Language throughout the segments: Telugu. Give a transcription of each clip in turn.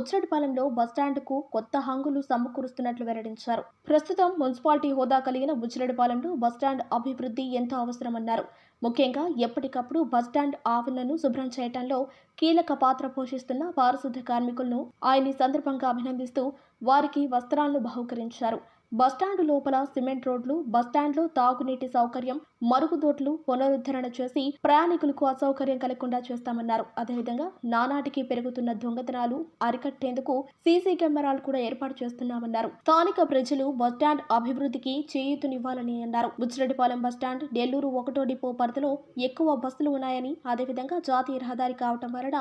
బుచ్చిరెడ్డిపాలెంలో బస్టాండ్కు కొత్త హంగులు సమకూరుస్తున్నట్లు వెల్లడించారు. ప్రస్తుతం మున్సిపాలిటీ హోదా కలిగిన బుచ్చిరెడ్డిపాలెంలో బస్టాండ్ అభివృద్ధి ఎంతో అవసరమన్నారు. ముఖ్యంగా ఎప్పటికప్పుడు బస్టాండ్ ఆవరణను శుభ్రం చేయడంలో కీలక పాత్ర పోషిస్తున్న పారిశుద్ధ్య కార్మికులను ఆయన ఈ సందర్భంగా అభినందిస్తూ వారికి వస్త్రాలను బహూకరించారు. బస్టాండ్ లోపల సిమెంట్ రోడ్లు, బస్టాండ్లో తాగునీటి సౌకర్యం, మరుగుదొడ్లు పునరుద్ధరణ చేసి ప్రయాణికులకు అసౌకర్యం కలగకుండా చేస్తామన్నారు. అదేవిధంగా నానాటికి పెరుగుతున్న దొంగతనాలు అరికట్టేందుకు సీసీ కెమెరాలు కూడా ఏర్పాటు చేస్తున్నామన్నారు. స్థానిక ప్రజలు బస్టాండ్ అభివృద్ధికి చేయూతనివ్వాలని అన్నారు. బుచ్చిరెడ్డిపాలెం బస్టాండ్ నెల్లూరు 1వ డిపో పరిధిలో ఎక్కువ బస్సులు ఉన్నాయని, అదేవిధంగా జాతీయ రహదారి కావటం వలన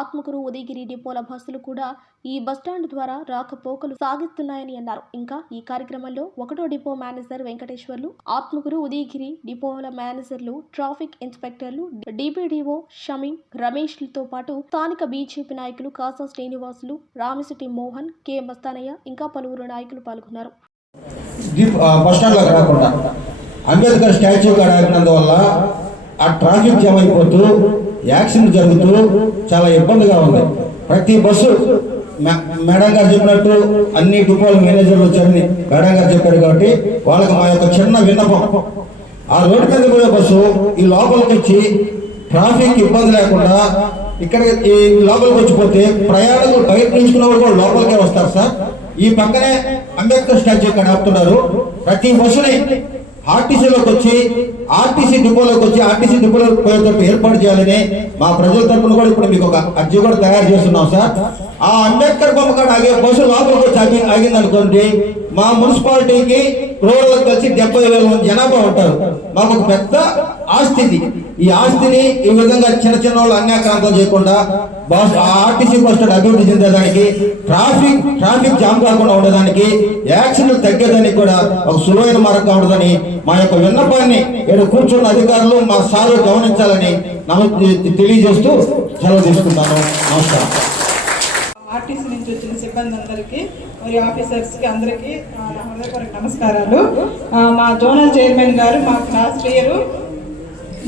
ఆత్మకూరు, ఉదయగిరి డిపోల బస్సులు కూడా ఈ బస్టాండ్ ద్వారా రాకపోకలు సాగిస్తున్నాయని అన్నారు. ఇంకా ఈ కార్యక్రమంలో 1వ డిపో మేనేజర్ వెంకటేశ్వర్లు, ఆత్మకూరు, ఉదయగిరి డిపోల మేనేజర్లు, ట్రాఫిక్ ఇన్స్పెక్టర్లు, డిపిడిఓ షమీం, రమేష్లతో పాటు స్థానిక బీజేపీ నాయకులు కాసా శ్రీనివాసులు, రామిశెట్టి మోహన్, కె మస్తానయ్య ఇంకా పలువురు నాయకులు పాల్గొన్నారు. అంబేద్కర్ స్టాచ్యూ కాడ ఆగినందువల్ల ఆ ట్రాఫిక్ జామ్ అయిపోతూ యాక్సిడెంట్ జరుగుతూ చాలా ఇబ్బందిగా ఉంది. ప్రతి బస్సు మేడం గారు చెప్పినట్టు అన్ని డిపోల మేనేజర్లు వచ్చారని మేడం గారు చెప్పారు కాబట్టి వాళ్ళకి మా యొక్క చిన్న విన్నపం, ఆ రోడ్డు మీద పోయే బస్సు ఈ లోపలికి వచ్చి ట్రాఫిక్ ఇబ్బంది లేకుండా ఇక్కడ ఈ లోపలికి వచ్చిపోతే ప్రయాణికులు బయట నిలుచుకున్న వాళ్ళు కూడా లోపలికే వస్తారు సార్. ఈ పక్కనే అంబేద్కర్ స్టాచ్యూ ఇక్కడ ఆపుతున్నారు. ప్రతి బస్సుని ఆర్టీసీలోకి వచ్చి ఆర్టీసీ డిపోలోకి పోయేటట్టు ఏర్పాటు చేయాలని మా ప్రజల తరఫున కూడా ఇప్పుడు మీకు ఒక అర్జీ కూడా తయారు చేస్తున్నాం సార్. ఆ అంబేద్కర్ బొమ్మ కాడ ఆగే బస్సు లోపలికి వచ్చి ఆగింది అనుకోండి, మా మున్సిపాలిటీకి రోడ్లకు కలిసి 70,000 మంది జనాభా ఉంటారు. మాకు ఒక పెద్ద ఆస్తి ఇది. ఈ ఆస్తిని ఈ విధంగా చిన్న చిన్న వాళ్ళు అన్యాక్రాంతం చేయకుండా ఆర్టీసీ బస్ స్టాండ్ అభివృద్ధి చెందేదానికి, ట్రాఫిక్ జామ్ కాకుండా ఉండడానికి, యాక్సిడెంట్ తగ్గేదానికి కూడా ఒక సులువైన మార్గం ఉండదని మా యొక్క విన్నపాన్ని ఇక్కడ కూర్చున్న అధికారులు మా సారు గమనించాలని తెలియజేస్తూ సెలవు తీసుకున్నాను. నమస్కారం. ఆర్టీసీ నుంచి వచ్చిన సిబ్బంది అందరికీ మరియు ఆఫీసర్స్కి అందరికీ హృదయపూర్వక నమస్కారాలు. మా జోనల్ చైర్మన్ గారు మాకు లాస్ట్ ఇయర్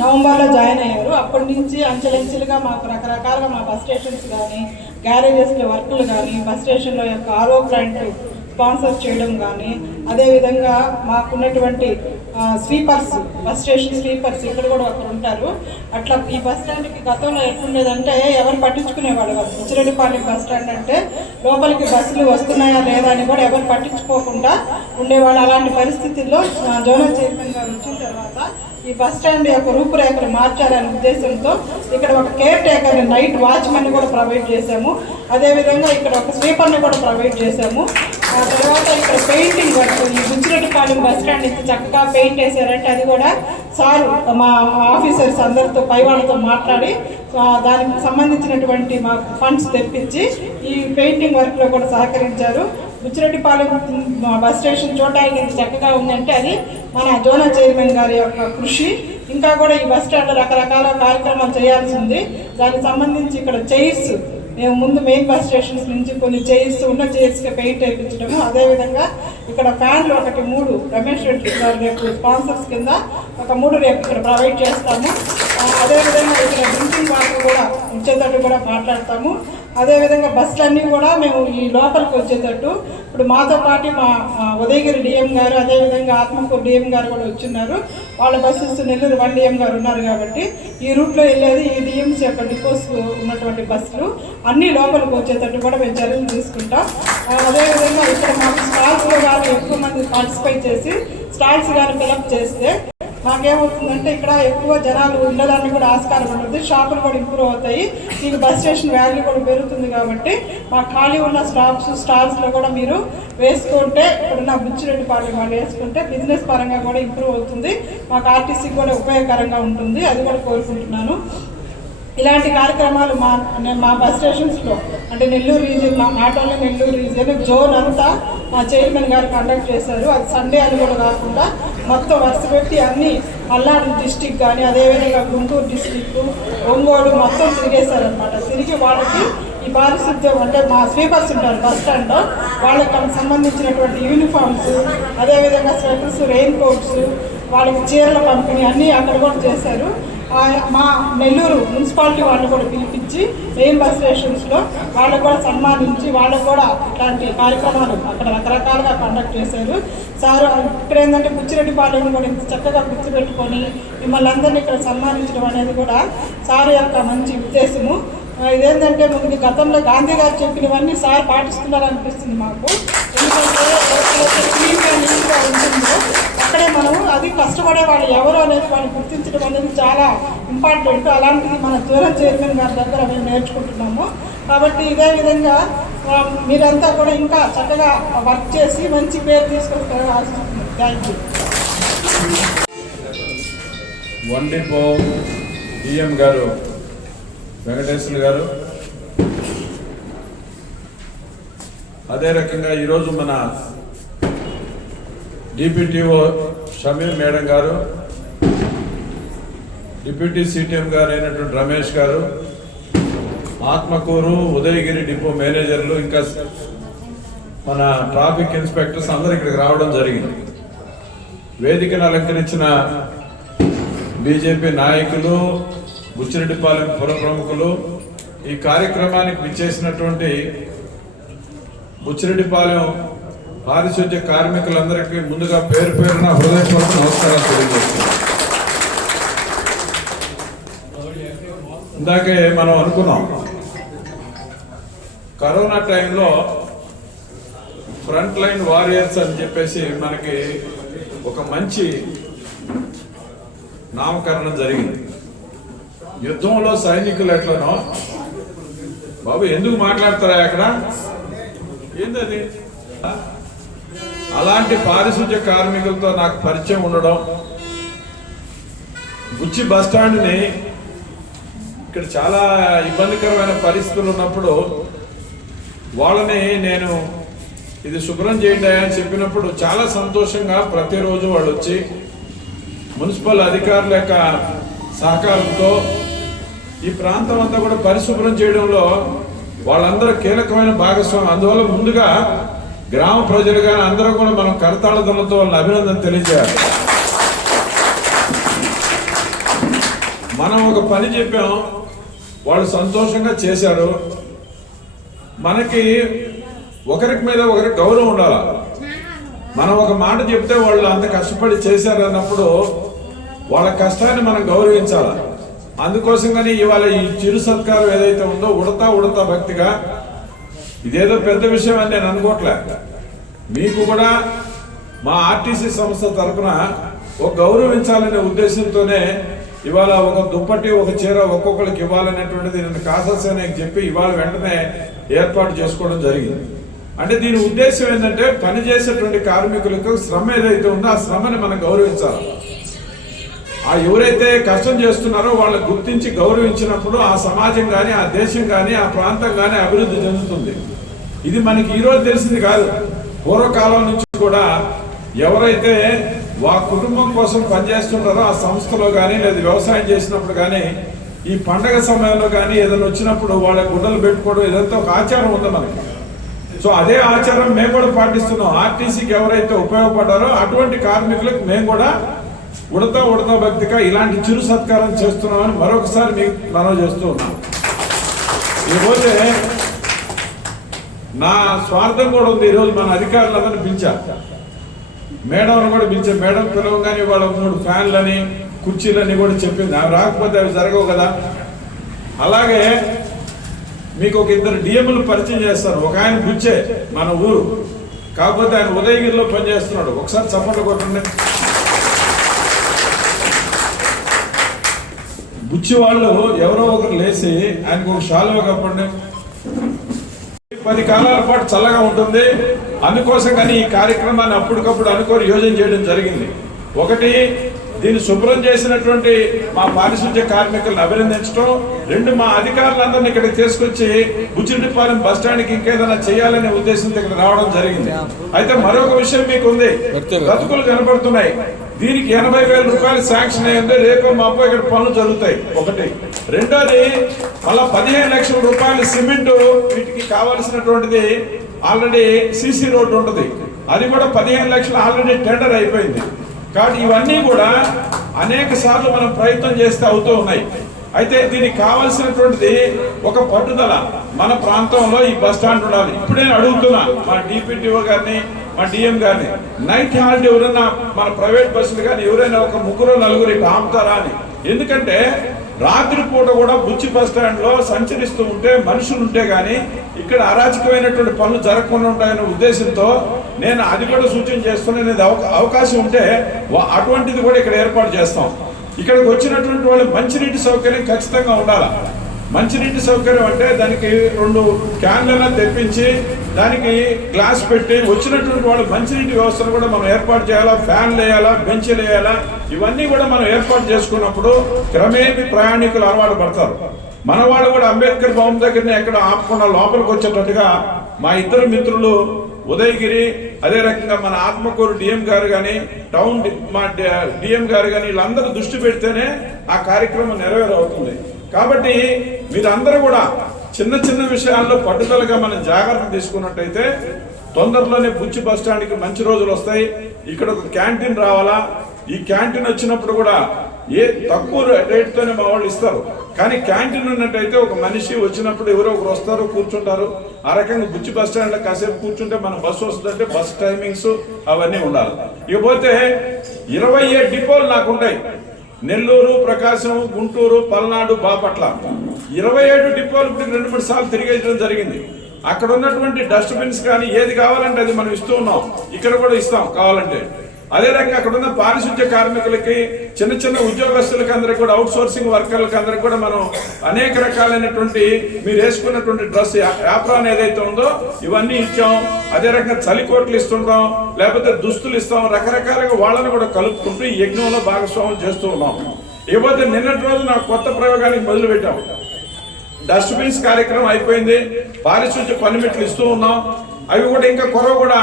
నవంబర్లో జాయిన్ అయ్యారు. అప్పటి నుంచి అంచెలంచెలుగా మాకు రకరకాలుగా మా బస్ స్టేషన్స్ కానీ, గ్యారేజెస్లో వర్కులు కానీ, బస్ స్టేషన్లో యొక్క ఆర్ఓ ప్లాంట్ స్పాన్సర్ చేయడం కానీ, అదేవిధంగా మాకున్నటువంటి స్వీపర్స్, బస్ స్టేషన్ స్వీపర్స్ ఇక్కడ కూడా ఒకరు ఉంటారు. అట్లా ఈ బస్ స్టాండ్కి గతంలో ఎట్లుండేదంటే ఎవరు పట్టించుకునేవాళ్ళు కాదు. బుచ్చిరెడ్డిపాలెం బస్ స్టాండ్ అంటే లోపలికి బస్సులు వస్తున్నాయా లేదా అని కూడా ఎవరు పట్టించుకోకుండా ఉండేవాళ్ళు. అలాంటి పరిస్థితుల్లో జోనల్ చైర్మన్ గారు వచ్చిన తర్వాత ఈ బస్ స్టాండ్ యొక్క రూపురేఖలు మార్చాలనే ఉద్దేశంతో ఇక్కడ ఒక కేర్ టేకర్, నైట్ వాచ్మెన్ కూడా ప్రొవైడ్ చేశాము. అదేవిధంగా ఇక్కడ ఒక స్వీపర్ని కూడా ప్రొవైడ్ చేశాము. ఆ తర్వాత ఇక్కడ పెయింటింగ్ వర్క్, ఈ బుచ్చిరెడ్డిపాలెం బస్ స్టాండ్ ఇంత చక్కగా పెయింట్ వేసారంటే అది కూడా సార్ మా ఆఫీసర్స్ అందరితో పై వాళ్ళతో మాట్లాడి దానికి సంబంధించినటువంటి మా ఫండ్స్ తెప్పించి ఈ పెయింటింగ్ వర్క్లో కూడా సహకరించారు. బుచ్చిరెడ్డిపాలెం బస్ స్టేషన్ చూడడానికి ఇంత చక్కగా ఉందంటే అది మన జోనల్ చైర్మన్ గారి యొక్క కృషి. ఇంకా కూడా ఈ బస్ స్టాండ్లో రకరకాల కార్యక్రమాలు చేయాల్సి ఉంది. దానికి సంబంధించి ఇక్కడ చైర్స్ మేము ముందు మెయిన్ బస్ స్టేషన్స్ నుంచి కొన్ని చైర్స్ ఉన్న చైర్స్కి పెయింట్ వేయించడము, అదేవిధంగా ఇక్కడ ఫ్యాన్లు ఒకటి 3 రమేష్ రెడ్డి గారు రేపు స్పాన్సర్స్ కింద ఒక 3 రేపు ఇక్కడ ప్రొవైడ్ చేస్తాము. అదేవిధంగా ఇక్కడ డ్రింకింగ్ వాటర్ కూడా వచ్చేటట్టు కూడా మాట్లాడతాము. అదేవిధంగా బస్సులన్నీ కూడా మేము ఈ లోపలికి వచ్చేటట్టు ఇప్పుడు మాతో పాటు మా ఉదయగిరి డిఎం గారు, అదేవిధంగా ఆత్మకూరు డిఎం గారు కూడా వచ్చిన్నారు. వాళ్ళ బస్సెస్ నెల్లూరు 1 డిఎం గారు ఉన్నారు కాబట్టి ఈ రూట్లో వెళ్ళేది ఈ డిఎంస్ యొక్క డిపోస్ ఉన్నటువంటి బస్సులు అన్నీ లోపలికి వచ్చేటట్టు కూడా మేము చర్యలు తీసుకుంటాం. అదేవిధంగా ఇక్కడ మాకు స్టాల్స్లో కానీ ఎక్కువ మంది పార్టిసిపేట్ చేసి స్టాల్స్ కానీ ఫిలప్ చేస్తే మాకేమవుతుందంటే ఇక్కడ ఎక్కువ జనాలు ఉండడానికి కూడా ఆస్కారం ఉంటుంది. షాపులు కూడా ఇంప్రూవ్ అవుతాయి. మీకు బస్ స్టేషన్ వాల్యూ కూడా పెరుగుతుంది కాబట్టి మా ఖాళీ ఉన్న స్టాల్స్లో కూడా మీరు వేసుకుంటే ఇప్పుడున్న బుచ్చిరెడ్డిపాలెం వాళ్ళు వేసుకుంటే బిజినెస్ పరంగా కూడా ఇంప్రూవ్ అవుతుంది. మాకు ఆర్టీసీకి కూడా ఉపయోగకరంగా ఉంటుంది. అది కూడా కోరుకుంటున్నాను. ఇలాంటి కార్యక్రమాలు మా బస్ స్టేషన్స్లో అంటే Nellore region, not only Nellore region, zone అంతా మా చైర్మన్ గారు కండక్ట్ చేశారు. అది సండే అని కూడా కాకుండా మొత్తం వరుస పెట్టి అన్ని పల్నాడు డిస్టిక్ కానీ, అదేవిధంగా గుంటూరు డిస్టిక్, ఒంగోలు మొత్తం తిరిగేశారనమాట. తిరిగి వాళ్ళకి ఈ పారిశుద్ధ్యం అంటే మా స్వీపర్స్ ఉంటారు బస్ స్టాండ్లో, వాళ్ళకి సంబంధించినటువంటి యూనిఫామ్స్, అదేవిధంగా స్వెటర్స్, రెయిన్ కోట్స్, వాళ్ళకి చీరల పంపిణీ అన్నీ అక్కడ కూడా చేశారు. మా నెల్లూరు మున్సిపాలిటీ వాళ్ళు కూడా పిలిపించి మెయిన్ బస్ స్టేషన్స్లో వాళ్ళకు కూడా సన్మానించి వాళ్ళకు కూడా ఇట్లాంటి కార్యక్రమాలు అక్కడ రకరకాలుగా కండక్ట్ చేశారు సార్. ఇక్కడ ఏంటంటే బుచ్చిరెడ్డిపాలెం కూడా ఇంత చక్కగా గుర్తుపెట్టుకొని మిమ్మల్ని అందరినీ ఇక్కడ సన్మానించడం అనేది కూడా సార్ యొక్క మంచి ఉద్దేశము. ఇదేంటంటే మనకి గతంలో గాంధీ గారు చెప్పినవన్నీ సార్ పాటిస్తున్నారనిపిస్తుంది మాకు. ఎందుకంటే క్లీన్గా నీట్గా ఉంటుందో అక్కడే మనం అది కష్టపడే వాళ్ళు ఎవరు అనేది వాళ్ళు గుర్తించడం అనేది చాలా ఇంపార్టెంట్. అలాంటిది మన జోనల్ చైర్మన్ గారి దగ్గర మేము నేర్చుకుంటున్నాము. కాబట్టి ఇదే విధంగా మీరంతా కూడా ఇంకా చక్కగా వర్క్ చేసి మంచి పేరు తీసుకొస్తారని ఆశిస్తున్నాను. Thank you. వండిపో డిఎం గారు వెంకటేశ్వర గారు, అదే రకంగా ఈరోజు మన డిప్యూటీఓ షమీర్ మేడం గారు, డిప్యూటీ సిటిఎం గారు అయినటువంటి రమేష్ గారు, ఆత్మకూరు ఉదయగిరి డిపో మేనేజర్లు, ఇంకా మన ట్రాఫిక్ ఇన్స్పెక్టర్స్ అందరూ ఇక్కడికి రావడం జరిగింది. వేదికను అలంకరించిన బీజేపీ నాయకులు, బుచ్చిరెడ్డిపాలెం పుర ప్రముఖులు, ఈ కార్యక్రమానికి విచ్చేసినటువంటి బుచ్చిరెడ్డిపాలెం పారిశుద్ధ్య కార్మికులందరికీ ముందుగా పేరు పేరున హృదయపూర్వక నమస్కారాలు తెలియజేస్తున్నాం. ఇందాకే మనం అనుకున్నాం, కరోనా టైంలో ఫ్రంట్ లైన్ వారియర్స్ అని చెప్పేసి మనకి ఒక మంచి నామకరణం జరిగింది. యుద్ధంలో సైనికులు ఎట్లనో, బాబు ఎందుకు మాట్లాడతారా అక్కడ ఏంటది, అలాంటి పారిశుద్ధ్య కార్మికులతో నాకు పరిచయం ఉండడం, బుచ్చి బస్టాండ్ని ఇక్కడ చాలా ఇబ్బందికరమైన పరిస్థితులు ఉన్నప్పుడు వాళ్ళని నేను ఇది శుభ్రం చేయండి అని చెప్పినప్పుడు చాలా సంతోషంగా ప్రతిరోజు వాళ్ళు వచ్చి మున్సిపల్ అధికారుల యొక్క సహకారంతో ఈ ప్రాంతం అంతా కూడా పరిశుభ్రం చేయడంలో వాళ్ళందరూ కీలకమైన భాగస్వామి. అందువల్ల ముందుగా గ్రామ ప్రజలుగా అందరూ కూడా మనం కరతాళ వాళ్ళని అభినందన తెలియజేయాలి. మనం ఒక పని చెప్పాం, వాళ్ళు సంతోషంగా చేశారు. మనకి ఒకరికి మీద ఒకరికి గౌరవం ఉండాలి. మనం ఒక మాట చెప్తే వాళ్ళు అంత కష్టపడి చేశారు అన్నప్పుడు వాళ్ళ కష్టాన్ని మనం గౌరవించాలి. అందుకోసంగానే ఇవాళ ఈ చిరు సత్కారం ఏదైతే ఉందో ఉడతా భక్తిగా, ఇదేదో పెద్ద విషయం అని నేను అనుకోవట్లే. మీకు కూడా మా ఆర్టీసీ సంస్థ తరఫున ఒక గౌరవించాలనే ఉద్దేశంతోనే ఇవాళ ఒక దుప్పటి ఒక చీర ఒక్కొక్కరికి ఇవ్వాలనేటువంటిది నేను కాసాసేనకి చెప్పి ఇవాళ వెంటనే ఏర్పాటు చేసుకోవడం జరిగింది. అంటే దీని ఉద్దేశం ఏంటంటే పనిచేసేటువంటి కార్మికులకు శ్రమ ఏదైతే ఉందో ఆ శ్రమని మనం గౌరవించాలి. ఆ ఎవరైతే కష్టం చేస్తున్నారో వాళ్ళని గుర్తించి గౌరవించినప్పుడు ఆ సమాజం కానీ ఆ దేశం కానీ ఆ ప్రాంతం కానీ అభివృద్ధి చెందుతుంది. ఇది మనకి ఈరోజు తెలిసింది కాదు. పూర్వకాలం నుంచి కూడా ఎవరైతే కుటుంబం కోసం పనిచేస్తుంటారో ఆ సంస్థలో కానీ లేదా వ్యవసాయం చేసినప్పుడు కానీ ఈ పండగ సమయంలో కానీ ఏదైనా వచ్చినప్పుడు వాళ్ళ గుడ్డలు పెట్టుకోవడం ఇదంతా ఒక ఆచారం ఉంది మనకి. సో అదే ఆచారం మేము కూడా పాటిస్తున్నాం. ఆర్టీసీకి ఎవరైతే ఉపయోగపడ్డారో అటువంటి కార్మికులకు మేము కూడా ఉడతా భక్తిగా ఇలాంటి చిరు సత్కారం చేస్తున్నామని మరొకసారి మీకు మనవి చేస్తూ ఉన్నాం. ఇకపోతే నా స్వార్థం కూడా ఉంది. ఈరోజు మన అధికారులందరినీ పిలిచారు, మేడంను కూడా పిలిచారు. మేడం పిలవగానే వాళ్ళ 3 ఫ్యాన్లని కుర్చీలని కూడా చెప్పింది. అవి రాకపోతే అవి జరగవు కదా. అలాగే మీకు ఒక 2 డిఎంలు పరిచయం చేస్తాను. ఒక ఆయన బుచ్చే, మన ఊరు, కాకపోతే ఆయన ఉదయగిరిలో పనిచేస్తున్నాడు. ఒకసారి చప్పట్లు కొట్టండి. బుచ్చి వాళ్ళు ఎవరో ఒకరు లేచి ఆయనకు ఒక షాలువా కప్పండి. 10 కాలాల పాటు చల్లగా ఉంటుంది. అందుకోసం కానీ ఈ కార్యక్రమాన్ని అప్పటికప్పుడు అనుకోని యోజన చేయడం జరిగింది. ఒకటి, దీన్ని శుభ్రం చేసినటువంటి మా పారిశుద్ధ్య కార్మికులను అభినందించడం. 2, మా అధికారులందరినీ ఇక్కడికి తీసుకొచ్చి బుచ్చిరెడ్డిపాలెం బస్ స్టాండ్కి ఇంకేదైనా చేయాలనే ఉద్దేశంతో ఇక్కడ రావడం జరిగింది. అయితే మరొక విషయం మీకు ఉంది, బ్రతుకులు కనబడుతున్నాయి. దీనికి 80,000 రూపాయలు శాంక్షన్ అయ్యింది. రేపు మాపో ఇక్కడ పనులు జరుగుతాయి. ఒకటి. రెండోది, మళ్ళా 15 లక్షల రూపాయలు సిమెంట్, వీటికి కావాల్సినటువంటిది ఆల్రెడీ సిసి రోడ్డు ఉంటుంది, అది కూడా 15 లక్షలు ఆల్రెడీ టెండర్ అయిపోయింది. కాబట్టి ఇవన్నీ కూడా అనేక సార్లు మనం ప్రయత్నం చేస్తే అవుతూ ఉన్నాయి. అయితే దీనికి కావాల్సినటువంటిది ఒక పట్టుదల. మన ప్రాంతంలో ఈ బస్ స్టాండ్ ఉండాలి. ఇప్పుడే అడుగుతున్నా మా డిపిటిఓ గారిని, మా డిఎం గారిని, నైట్ హాల్ట్ ఎవరైనా మన ప్రైవేట్ బస్సులు కానీ ఎవరైనా ఒక 3-4 ఇటు ఆపుతారా అని. ఎందుకంటే రాత్రిపూట కూడా బుచ్చి బస్ స్టాండ్ లో సంచరిస్తూ ఉంటే మనుషులు ఉంటే గానీ ఇక్కడ అరాచకమైనటువంటి పనులు జరగకుండా ఉంటాయనే ఉద్దేశంతో నేను అది కూడా సూచన చేస్తున్నాను. అవకాశం ఉంటే అటువంటిది కూడా ఇక్కడ ఏర్పాటు చేస్తాం. ఇక్కడికి వచ్చినటువంటి వాళ్ళు మంచినీటి సౌకర్యం ఖచ్చితంగా ఉండాలి. మంచినీటి సౌకర్యం అంటే దానికి 2 క్యాన్లైనా తెప్పించి దానికి గ్లాస్ పెట్టి వచ్చినటువంటి వాళ్ళు మంచినీటి వ్యవస్థను కూడా మనం ఏర్పాటు చేయాలా, ఫ్యాన్లు వేయాలా, బెంచ్లు వేయాలా. ఇవన్నీ కూడా మనం ఏర్పాటు చేసుకున్నప్పుడు క్రమేపీ ప్రయాణికులు అలవాటు పడతారు. మన వాళ్ళు కూడా అంబేద్కర్ భవన్ దగ్గరనే ఎక్కడ ఆపకుండా లోపలికి వచ్చేటట్టుగా మా ఇద్దరు మిత్రులు ఉదయగిరి, అదే రకంగా మన ఆత్మకూరు డిఎం గారు కానీ, టౌన్ మా డిఎం గారు కానీ వీళ్ళందరూ దృష్టి పెడితేనే ఆ కార్యక్రమం నెరవేరవుతుంది. కాబట్టి మీరందరూ కూడా చిన్న చిన్న విషయాల్లో పట్టుదలగా మనం జాగ్రత్త తీసుకున్నట్టయితే తొందరలోనే బుచ్చి బస్ స్టాండ్కి మంచి రోజులు వస్తాయి. ఇక్కడ ఒక క్యాంటీన్ రావాలా. ఈ క్యాంటీన్ వచ్చినప్పుడు కూడా తక్కువ రేటుతోనే మా వాళ్ళు ఇస్తారు. కానీ క్యాంటీన్ ఉన్నట్టయితే ఒక మనిషి వచ్చినప్పుడు ఎవరో ఒకరు వస్తారు, కూర్చుంటారు. ఆ రకంగా బుచ్చి బస్ స్టాండ్లో కాసేపు కూర్చుంటే మన బస్సు వస్తుందంటే బస్ టైమింగ్స్ అవన్నీ ఉండాలి. ఇకపోతే 27 డిపోలు నాకు ఉంటాయి. నెల్లూరు, ప్రకాశం, గుంటూరు, పల్నాడు, బాపట్ల 27 డిపోలు ఇప్పుడు 2-3 సార్లు తిరిగేయడం జరిగింది. అక్కడ ఉన్నటువంటి డస్ట్బిన్స్ కానీ ఏది కావాలంటే అది మనం ఇస్తూ ఉన్నాం. ఇక్కడ కూడా ఇస్తాం కావాలంటే. అదే రకంగా అక్కడ ఉన్న పారిశుద్ధ్య కార్మికులకి, చిన్న చిన్న ఉద్యోగస్తులకి అందరికి కూడా, అవుట్ సోర్సింగ్ వర్కర్లకి అందరికి కూడా మనం అనేక రకాలైనటువంటి మీరు వేసుకున్నటువంటి డ్రెస్ యాప్రాన్ ఏదైతే ఉందో ఇవన్నీ ఇచ్చాం. అదే రకంగా చలికోట్లు ఇస్తుంటాం, లేకపోతే దుస్తులు ఇస్తాం. రకరకాలుగా వాళ్ళని కూడా కలుపుకుంటూ ఈ యజ్ఞంలో భాగస్వామ్యం చేస్తూ ఉన్నాం. ఇకపోతే నిన్నటి రోజు నాకు కొత్త ప్రయోగానికి మొదలు పెట్టాం. డస్ట్బిన్స్ కార్యక్రమం అయిపోయింది. పారిశుద్ధ్య పనిమిట్లు ఇస్తూ ఉన్నాం. అవి కూడా ఇంకా కొరవ కూడా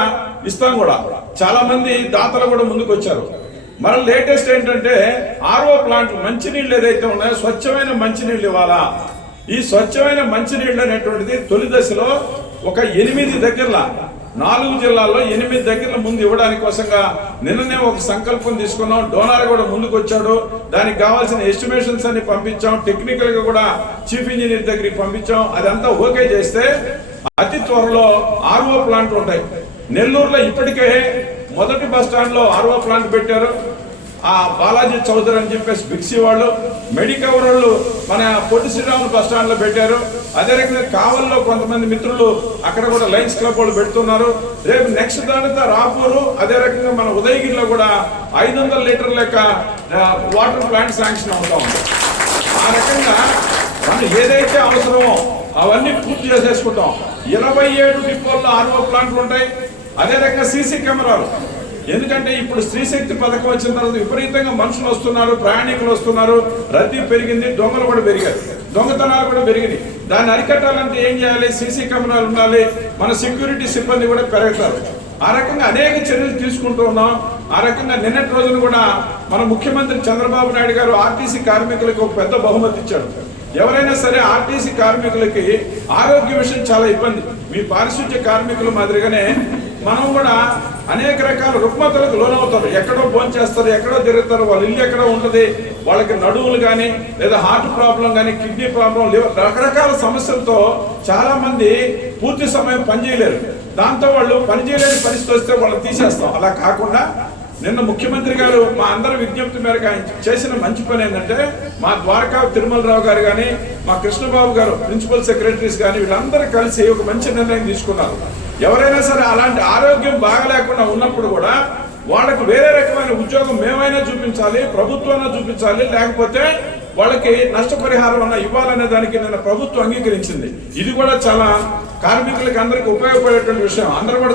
ఇస్తాం కూడా. చాలా మంది దాతలు కూడా ముందుకు వచ్చారు. మరి లేటెస్ట్ ఏంటంటే ఆర్ఓ ప్లాంట్లు, మంచినీళ్ళు ఏదైతే ఉన్నాయో స్వచ్ఛమైన మంచినీళ్ళు ఇవ్వాలా. ఈ స్వచ్ఛమైన మంచినీళ్ళు అనేటువంటిది తొలి దశలో ఒక 8 దగ్గరలో 4 జిల్లాల్లో 8 దగ్గరల ముందు ఇవ్వడానికి కోసంగా నిన్ననే ఒక సంకల్పం తీసుకున్నాం. డోనార్ కూడా ముందుకు వచ్చాడు. దానికి కావాల్సిన ఎస్టిమేషన్స్ అన్ని పంపించాం. టెక్నికల్ గా కూడా చీఫ్ ఇంజనీర్ దగ్గరికి పంపించాం. అదంతా ఓకే చేస్తే అతి త్వరలో ఆర్ఓ ప్లాంట్లు ఉంటాయి. నెల్లూరులో ఇప్పటికే మొదటి బస్ స్టాండ్ లో ఆర్ఓ ప్లాంట్ పెట్టారు. ఆ బాలాజీ చౌదరి అని చెప్పేసి బిక్సీ వాళ్ళు, మెడికవర్ వాళ్ళు మన పొట్టి శ్రీరాములు బస్ స్టాండ్ లో పెట్టారు. అదే రకంగా కావల్లో కొంతమంది మిత్రులు అక్కడ కూడా లయన్స్ క్లబ్ వాళ్ళు పెడుతున్నారు. రేపు నెక్స్ట్ దానితో రాపూరు, అదే రకంగా మన ఉదయగిరిలో కూడా 500 లీటర్ల లెక్క వాటర్ ప్లాంట్ శాంక్షన్ అవుతా ఉంది. ఆ రకంగా మనం ఏదైతే అవసరమో అవన్నీ పూర్తి చేసేసుకుంటాం. 27 డిపోల్లో ఆర్ఓ ప్లాంట్లు ఉంటాయి. అదే రకంగా సీసీ కెమెరాలు. ఎందుకంటే ఇప్పుడు స్త్రీశక్తి పథకం వచ్చిన తర్వాత విపరీతంగా మనుషులు వస్తున్నారు, ప్రయాణికులు వస్తున్నారు, రద్దీ పెరిగింది, దొంగలు కూడా పెరిగారు, దొంగతనాలు కూడా పెరిగినాయి. దాన్ని అరికట్టాలంటే ఏం చేయాలి? సీసీ కెమెరాలు ఉండాలి. మన సెక్యూరిటీ సిబ్బంది కూడా పెరుగుతారు. ఆ రకంగా అనేక చర్యలు తీసుకుంటూ ఉన్నాం. ఆ రకంగా నిన్నటి రోజున కూడా మన ముఖ్యమంత్రి చంద్రబాబు నాయుడు గారు ఆర్టీసీ కార్మికులకు ఒక పెద్ద బహుమతి ఇచ్చాడు. ఎవరైనా సరే ఆర్టీసీ కార్మికులకి ఆరోగ్య విషయం చాలా ఇబ్బంది. మీ పారిశుద్ధ్య కార్మికుల మాదిరిగానే మనం కూడా అనేక రకాల రుగ్మతలకు లోనవుతారు. ఎక్కడో భోజనం చేస్తారు, ఎక్కడో తిరుగుతారు, వాళ్ళ ఇల్లు ఎక్కడో ఉంటుంది, వాళ్ళకి నడువులు కానీ లేదా హార్ట్ ప్రాబ్లం కానీ, కిడ్నీ ప్రాబ్లం, రకరకాల సమస్యలతో చాలా మంది పూర్తి సమయం పనిచేయలేరు. దాంతో వాళ్ళు పనిచేయలేని పరిస్థితి వస్తే వాళ్ళు తీసేస్తాం. అలా కాకుండా నిన్న ముఖ్యమంత్రి గారు మా అందరి విజ్ఞప్తి మేరకు ఆయన చేసిన మంచి పని ఏంటంటే మా ద్వారకా తిరుమలరావు గారు కానీ, మా కృష్ణబాబు గారు ప్రిన్సిపల్ సెక్రటరీస్ కానీ వీళ్ళందరూ కలిసి ఒక మంచి నిర్ణయం తీసుకున్నారు. ఎవరైనా సరే అలాంటి ఆరోగ్యం బాగలేకుండా ఉన్నప్పుడు కూడా వాళ్ళకి వేరే రకమైన ఉద్యోగం మేమైనా చూపించాలి, ప్రభుత్వాన్ని చూపించాలి, లేకపోతే వాళ్ళకి నష్టపరిహారం అన్న ఇవ్వాలనే దానికి నిన్న ప్రభుత్వం అంగీకరించింది. ఇది కూడా చాలా కార్మికులకి అందరికీ ఉపయోగపడేటువంటి విషయం. అందరూ కూడా